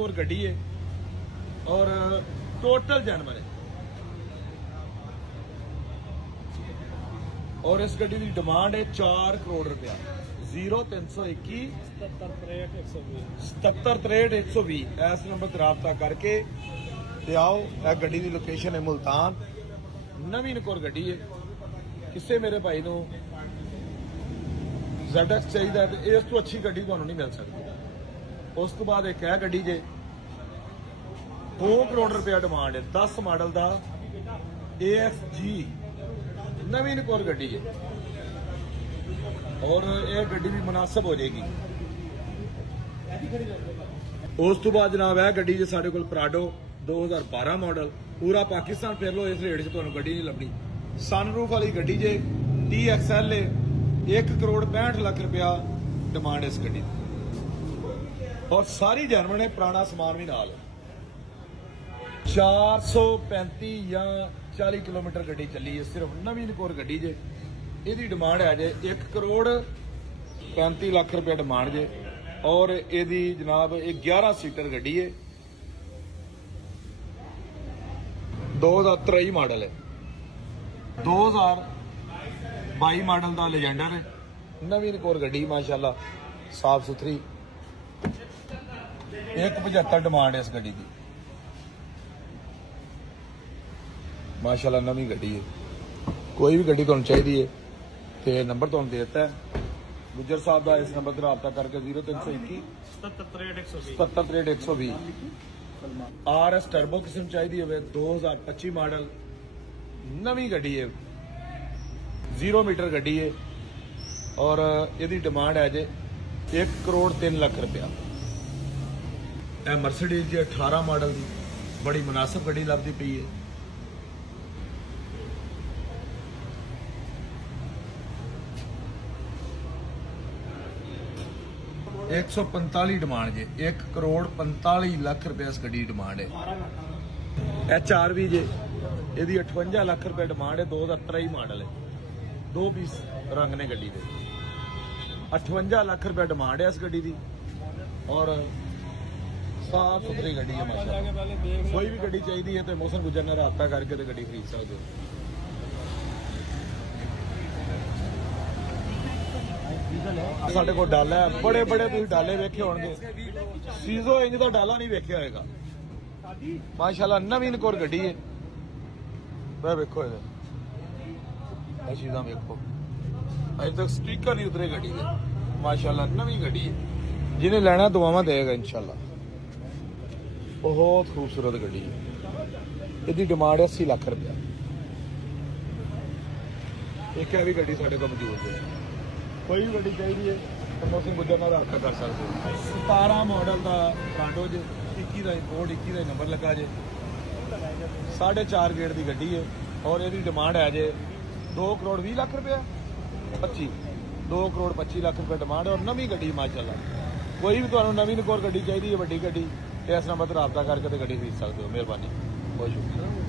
Core गड्डी है और टोटल जानवर है। और इस गड्डी की डिमांड है 4 करोड़ रुपया। 0321 77 120 इस नंबर पर राबता करके ते आओ। यह गड्डी की लोकेशन है मुल्तान, नवीनकोर गड्डी है। किसी मेरे भाई को ZX चाहिए तो इस तो अच्छी गड्डी तुहानू नहीं मिल सकती। उस तो बाद एक है गड्डी जे 2 करोड़ रुपया डिमांड है। 10 मॉडल का AXG नवीनकोर गड्डी है और यह गड्डी भी मुनासिब हो जाएगी। उस तो बाद जनाब है गड्डी जो साढ़े को प्राडो 2012 मॉडल पूरा पाकिस्तान फिर लो, इस रेट से तुहानू गड्डी नहीं लभनी। सनरूफ वाली गड्डी जे TXL है, 1 करोड़ 65 लाख रुपया डिमांड है इस गड्डी की। और सारी जर्मन है, पुराना समान भी नाल 435 या 40 किलोमीटर गड्डी चली है। सिर्फ नवीनकोर गड्डी जे, ਇਹਦੀ डिमांड है जे 1 करोड़ 35 लाख रुपया डिमांड जे। और ਇਹਦੀ जनाब 11 सीटर गड्डी है, 2023 मॉडल है। 2022 मॉडल का लेजेंडर है, नवीनकोर गड्डी माशाल्लाह साफ सुथरी। 175 डिमांड है इस गड्डी की माशाल्लाह, नवी गड्डी है। कोई भी गड्डी तुहानू चाहिए तो नंबर तुहानू दे दिता है गुजर साहब का। इस नंबर पर रब्ता करके 0321 77 120 RS टर्बो किस्म चाहिए हो, 2025 मॉडल नवी गड्डी है, 0 मीटर गड्डी है। और यदि डिमांड है जे 1 करोड़ 3 लाख रुपया। यह मर्सिडीज जी 18 मॉडल की बड़ी मुनासिब गड्डी लभदी पई है। एक 145 डिमांड जे, 1 करोड़ 45 लाख रुपया इस गड्डी डिमांड है। HRV जे, यदि 58 लाख रुपया डिमांड है। 2023 मॉडल है, 2 पीस रंग ने गड्डी दे। 58 लाख रुपया डिमांड है इस गड्डी की और साफ सुथरी गड्डी है माशाल्लाह। कोई भी गड्डी चाहिए है तो मोहसन गुजर ने रब्ता करके तो गड्डी खरीद सकते हो। साढ़े को डाला है, बड़े बड़े तुम डाले वेखे होंगे, सीजो इंज का डाला नहीं वेख्या होगा माशाल्लाह। नवीनकोर गड्डी है, वह वेखो चीज़ा वेखो, अजे तक स्पीकर नहीं उतरे गड्डी के माशाल्लाह। नवी गड्डी है, जिन्हें लेना दुआवां देगा इंशाल्लाह। बहुत खूबसूरत गड्डी है, इसकी डिमांड 80 लाख रुपया। एक भी गड्डी साढ़े को मौजूद है। कोई भी गड्डी चाहिए तो मोहसिन गुजर नाल रब्ता कर सकते हो। 17 मॉडल का प्राडो जे, 21 का कोड 21 का नंबर लगा जे, 4.5 गेट की गड्डी है। और यदि डिमांड है जे 2 करोड़ 20 लाख रुपया 2 करोड़ 25 लाख रुपया डिमांड है। और नवी गड्डी माशाल्लाह। कोई भी तुहानू नवीनकोर गड्डी चाहिए, वड्डी गड्डी, इस नंबर पर रब्ता करके तो गड्डी खरीद सकते हो। मेहरबानी, बहुत शुक्रिया।